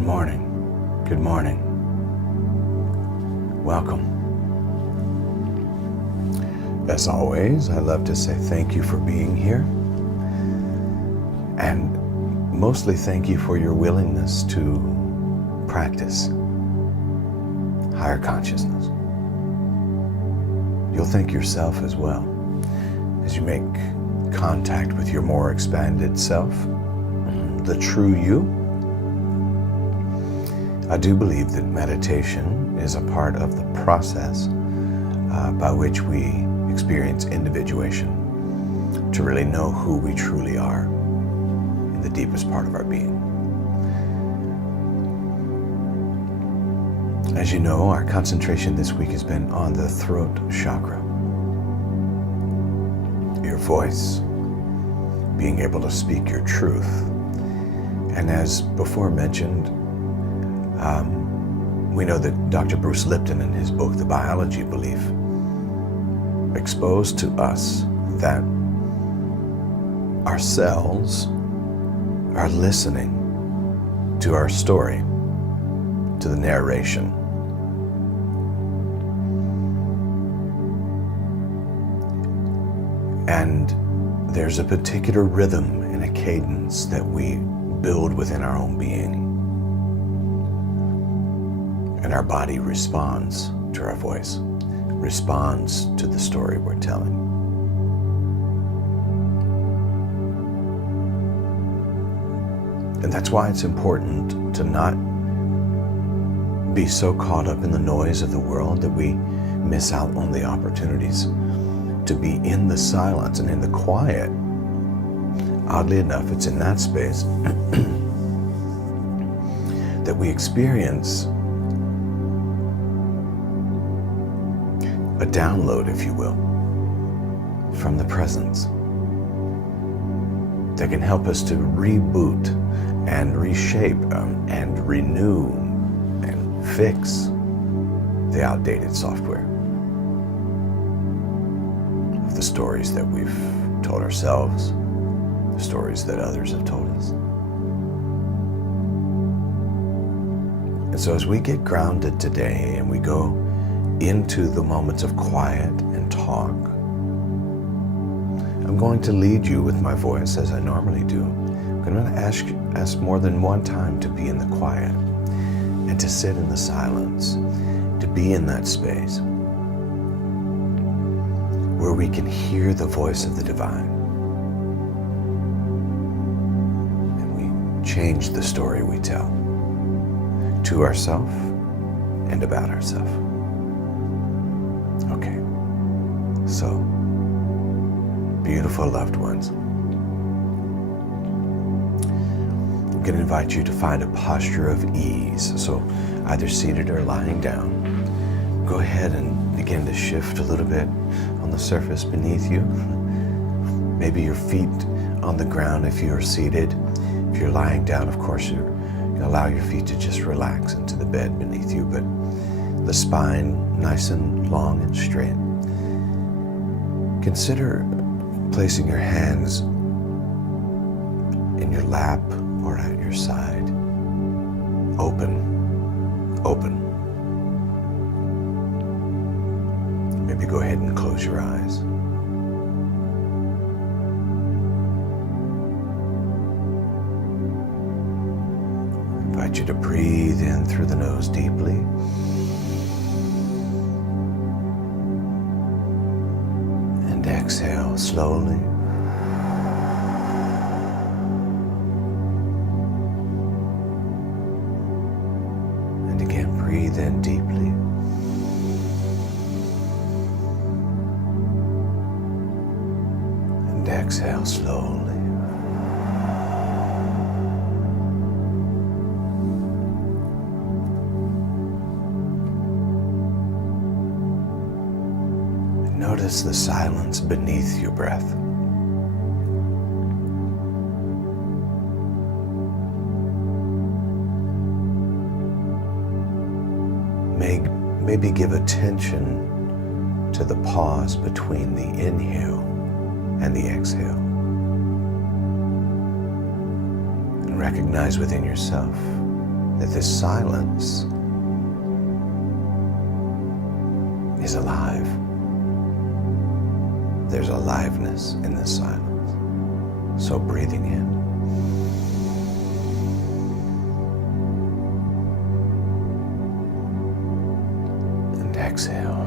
Good morning. Good morning. Welcome. As always, I love to say thank you for being here, and mostly thank you for your willingness to practice higher consciousness. You'll thank yourself as well as you make contact with your more expanded self, the true you. I do believe that meditation is a part of the process by which we experience individuation to really know who we truly are in the deepest part of our being. As you know, our concentration this week has been on the throat chakra. Your voice, being able to speak your truth. And as before mentioned, we know that Dr. Bruce Lipton in his book, The Biology of Belief, exposed to us that our cells are listening to our story, to the narration. And there's a particular rhythm and a cadence that we build within our own being. And our body responds to our voice, responds to the story we're telling. And that's why it's important to not be so caught up in the noise of the world that we miss out on the opportunities to be in the silence and in the quiet. Oddly enough, it's in that space that we experience a download, if you will, from the presence that can help us to reboot and reshape and renew and fix the outdated software of the stories that we've told ourselves, the stories that others have told us. And so as we get grounded today and we go into the moments of quiet and talk, I'm going to lead you with my voice as I normally do. I'm going to ask more than one time to be in the quiet and to sit in the silence, to be in that space where we can hear the voice of the divine. And we change the story we tell to ourselves and about ourselves. Okay, so beautiful loved ones, I'm going to invite you to find a posture of ease. So either seated or lying down. Go ahead and begin to shift a little bit on the surface beneath you. Maybe your feet on the ground if you're seated. If you're lying down, of course, you can allow your feet to just relax into the bed beneath you, but the spine nice and long and straight. Consider placing your hands in your lap or at your side. Open. Maybe go ahead and close your eyes. I invite you to breathe in through the nose deeply. And exhale slowly. And again, breathe in deeply. And exhale slowly. Notice the silence beneath your breath. Maybe give attention to the pause between the inhale and the exhale. And recognize within yourself that this silence is alive. There's aliveness in this silence. So breathing in and exhale.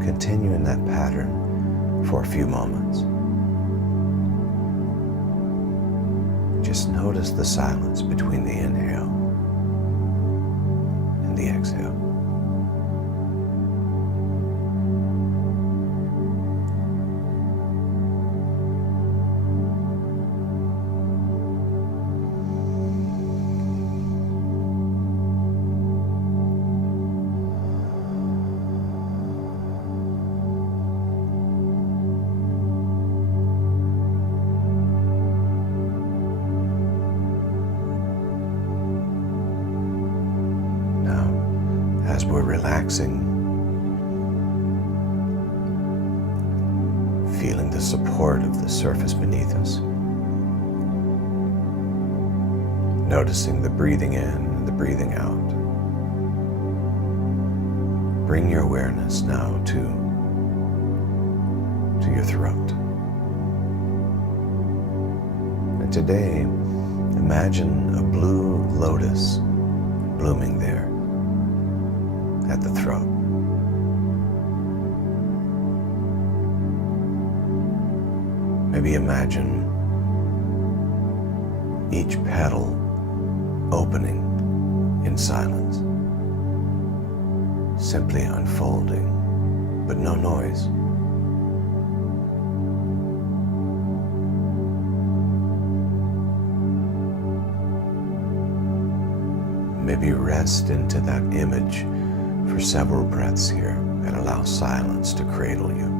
Continue in that pattern for a few moments. Just notice the silence between the inhale and the exhale. As we're relaxing, feeling the support of the surface beneath us, noticing the breathing in and the breathing out, bring your awareness now to your throat. And today, imagine a blue lotus blooming there at the throat. Maybe imagine each petal opening in silence, simply unfolding, but no noise. Maybe rest into that image for several breaths here and allow silence to cradle you.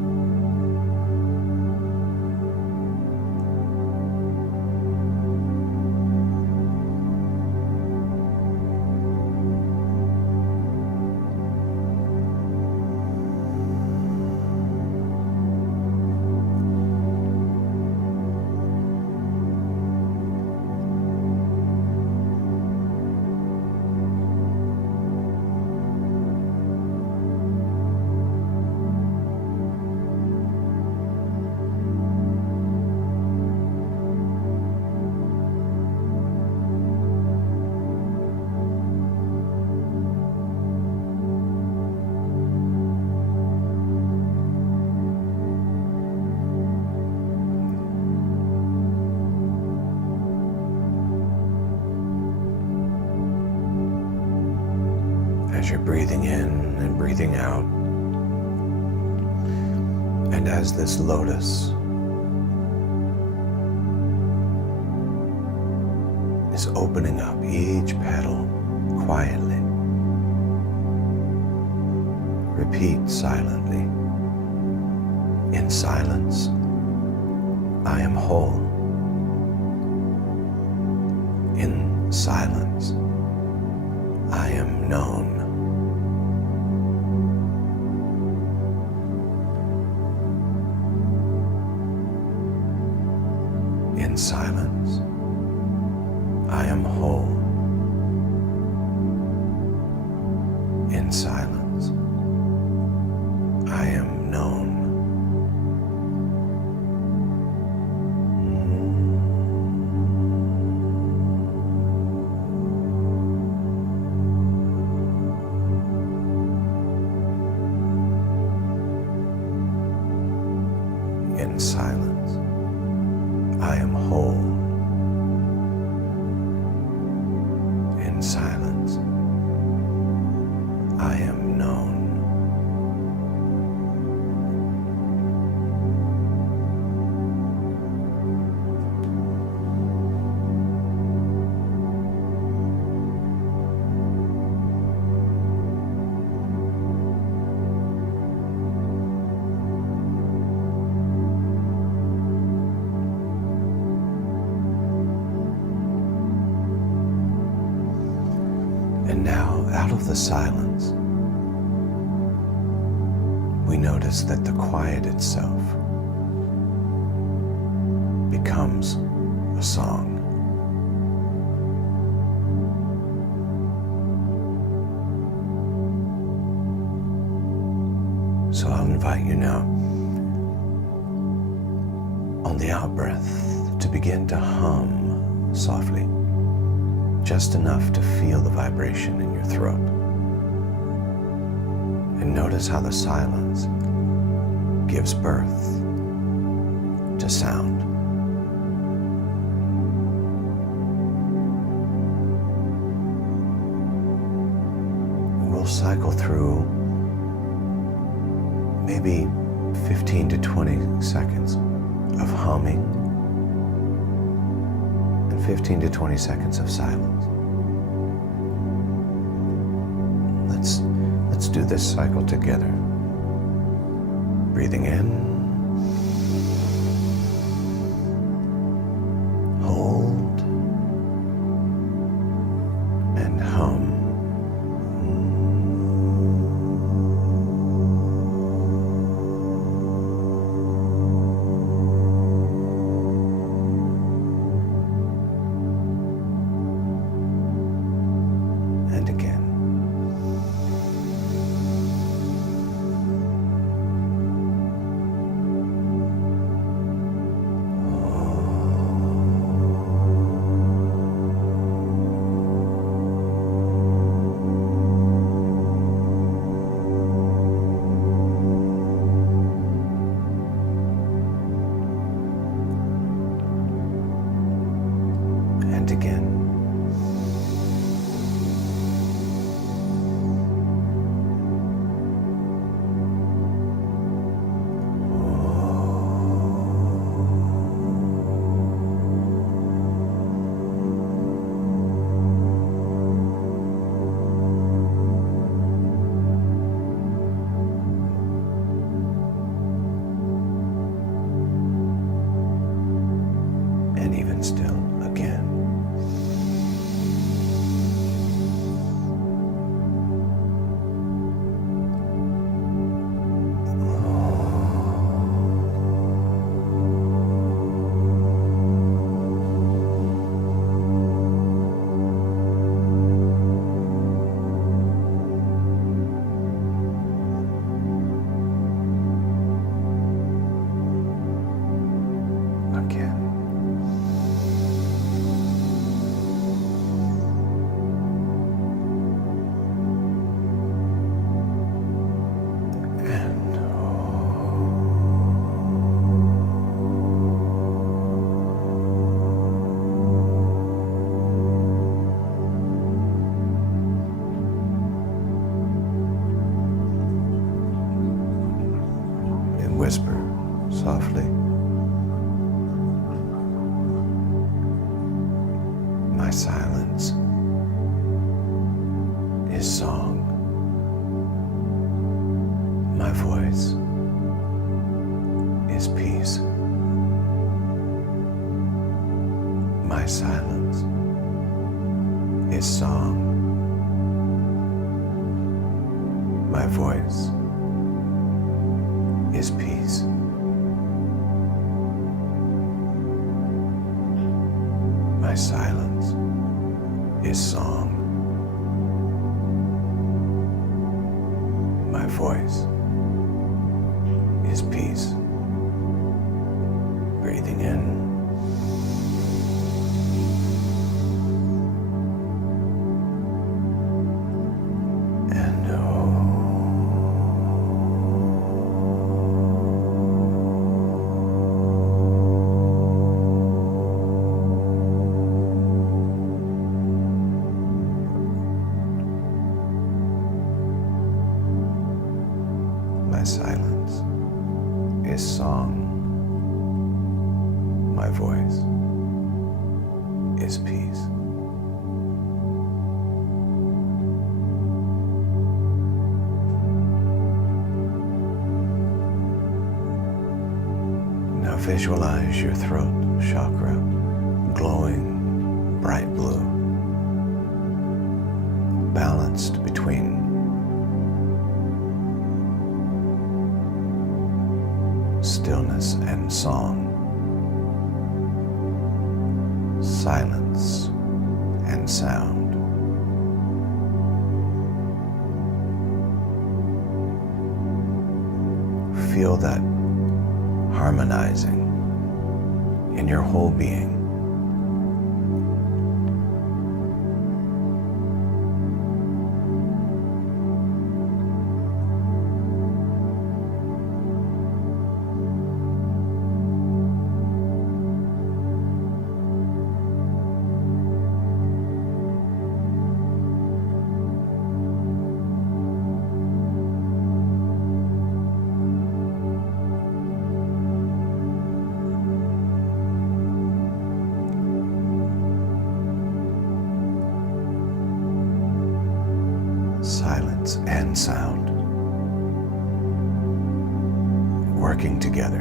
As you're breathing in and breathing out, and as this lotus is opening up each petal quietly, repeat silently, in silence, I am whole. In silence, I am known. In silence, I am whole. In silence, I am known. In silence, I am whole. In silence, I am known. And now, out of the silence, we notice that the quiet itself becomes a song. So I'll invite you now, on the out-breath, to begin to hum softly, just enough to feel the vibration in your throat. And notice how the silence gives birth to sound. We'll cycle through maybe 15 to 20 seconds of humming and 15 to 20 seconds of silence. Let's do this cycle together. Breathing in, hold, and hum. And again. And again. And even still, again. Again. And whisper softly, my silence is song. My voice is peace. My silence is song. My voice is peace. My silence is song. My voice is peace. Breathing in. And my silence is song. My voice is peace. Now visualize your throat chakra glowing bright blue, balanced between stillness and song, silence and sound. feel that harmonizing in your whole being. Silence and sound working together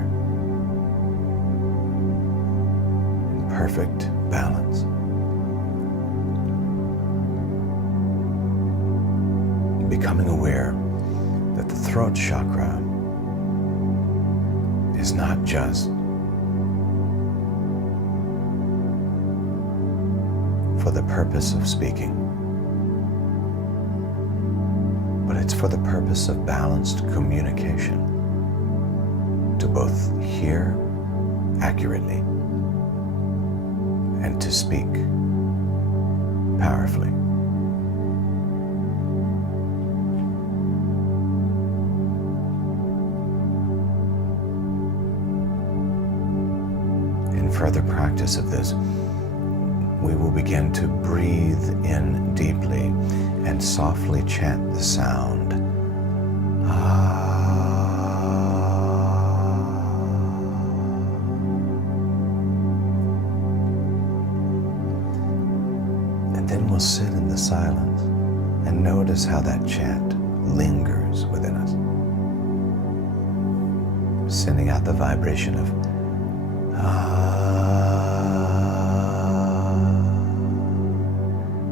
in perfect balance. Becoming aware that the throat chakra is not just for the purpose of speaking, but it's for the purpose of balanced communication, to both hear accurately and to speak powerfully. In further practice of this, we will begin to breathe in deeply and softly chant the sound and then we'll sit in the silence and notice how that chant lingers within us, sending out the vibration of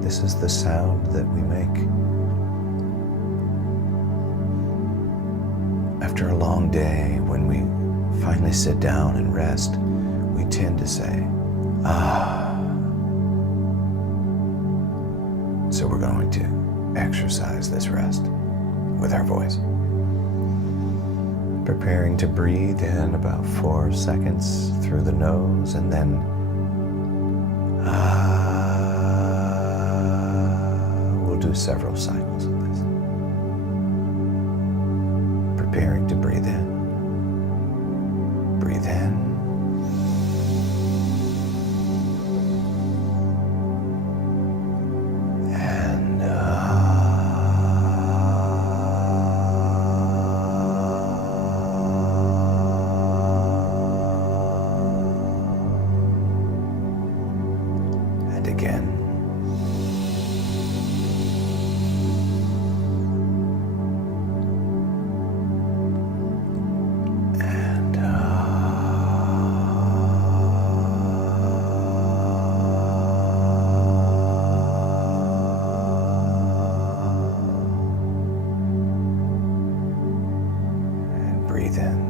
This is the sound that we make. After a long day, when we finally sit down and rest, we tend to say, So we're going to exercise this rest with our voice. Preparing to breathe in about 4 seconds through the nose, and then do several cycles of this. Preparing to breathe in. Breathe in. And again. Breathe in.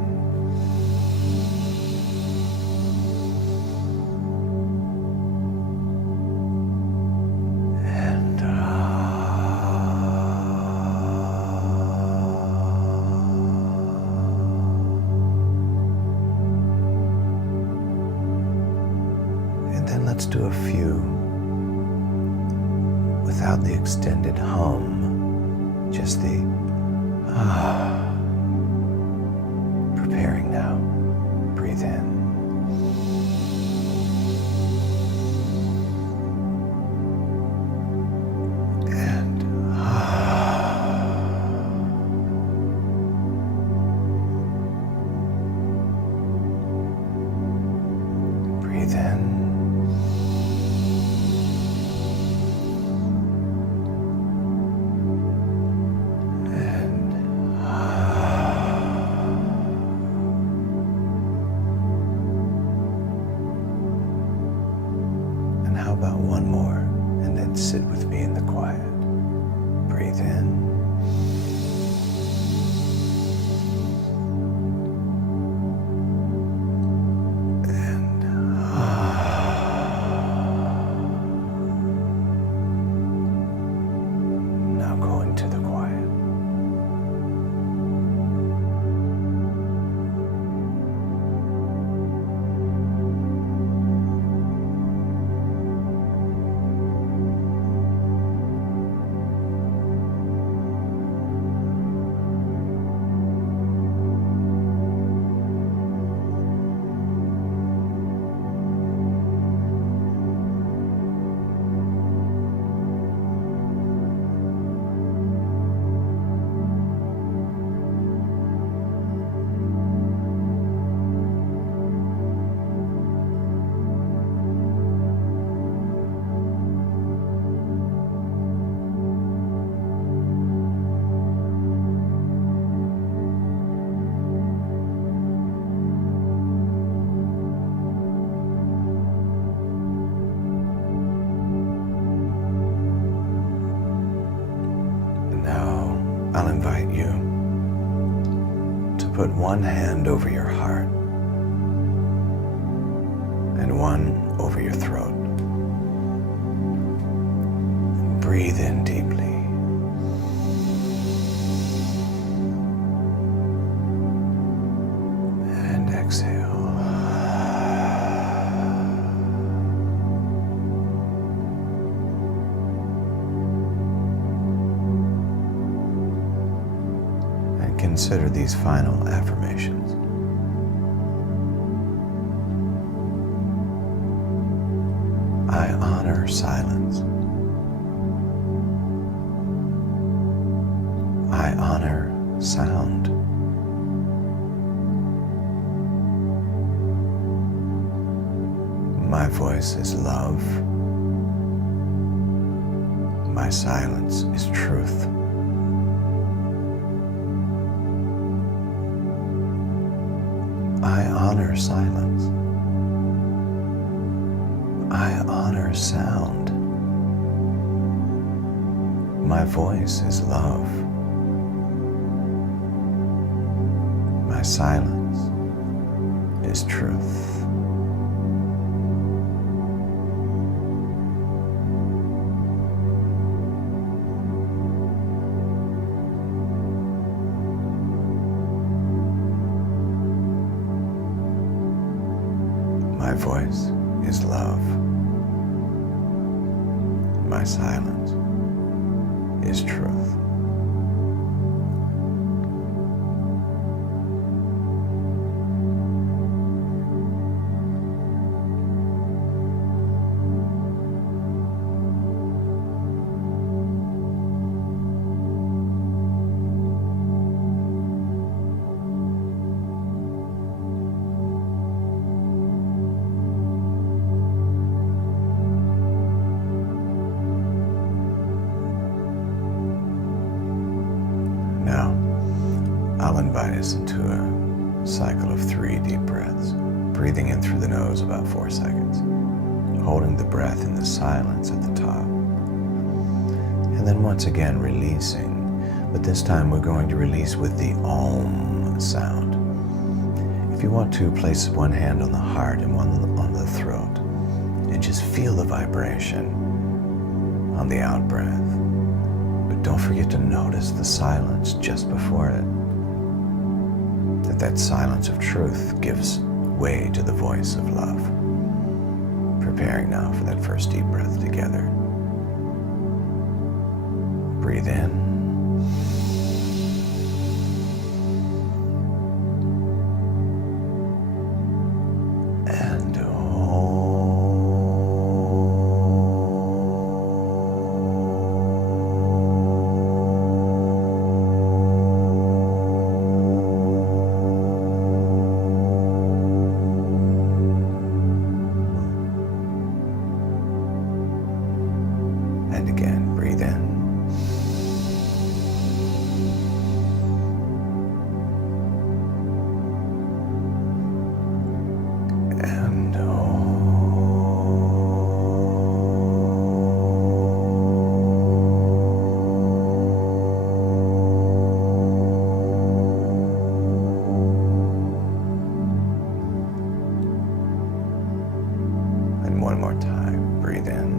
And then let's do a few without the extended hum, just the Preparing now. Breathe in. And breathe in. I'll invite you to put one hand over your heart and one over your throat. Breathe in deeply. And exhale. And consider these final affirmations. I honor silence. I honor sound. My voice is love. My silence is truth. I honor silence. I honor sound. My voice is love. My silence is truth. My voice is love. My silence is truth. Now, I'll invite us into a cycle of 3 deep breaths, breathing in through the nose about 4 seconds, holding the breath in the silence at the top, and then once again releasing, but this time we're going to release with the Om sound. If you want to, place one hand on the heart and one on the throat, and just feel the vibration on the out breath. But don't forget to notice the silence just before it. That silence of truth gives way to the voice of love. Preparing now for that first deep breath together. Breathe in. And And again, breathe in. And and one more time, breathe in.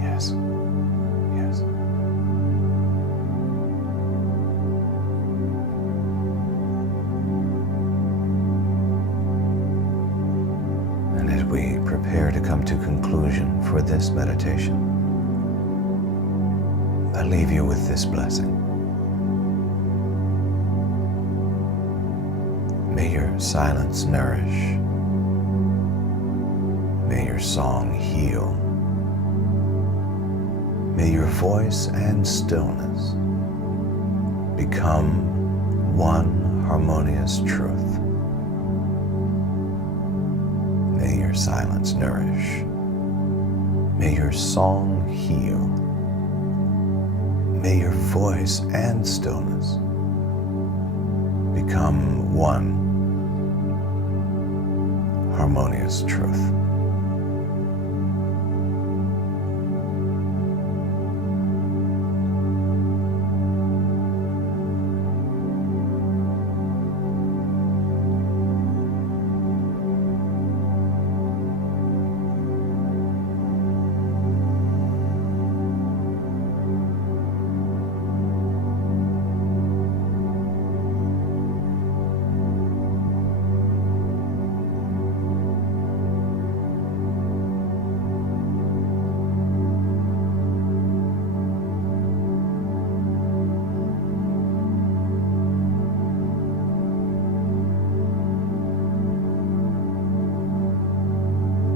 Yes. Yes. And as we prepare to come to conclusion for this meditation, I leave you with this blessing. May your silence nourish. May your song heal. May your voice and stillness become one harmonious truth. May your silence nourish. May your song heal. May your voice and stillness become one harmonious truth.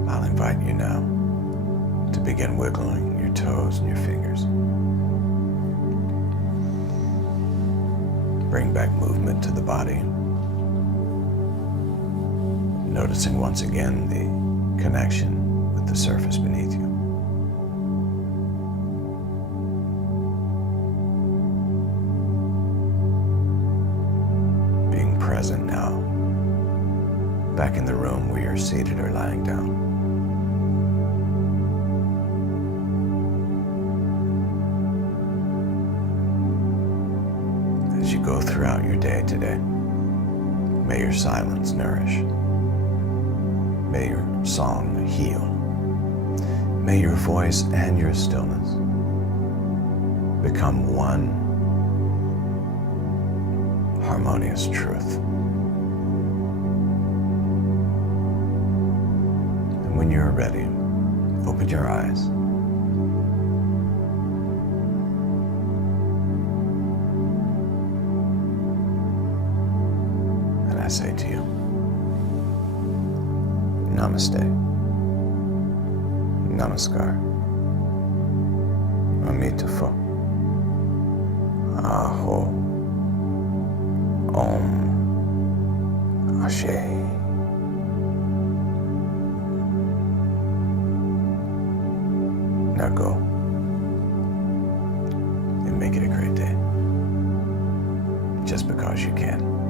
I'll invite you now to begin wiggling your toes and your fingers. Bring back movement to the body. Noticing once again the connection with the surface beneath you. Being present now, back in the room where you're seated or lying down. As you go throughout your day today, may your silence nourish. May your song heal. May your voice and your stillness become one harmonious truth. And when you're ready, open your eyes. I say to you, Namaste, Namaskar, Amitofo, Aho, Om, Ashe. Now go and make it a great day, just because you can.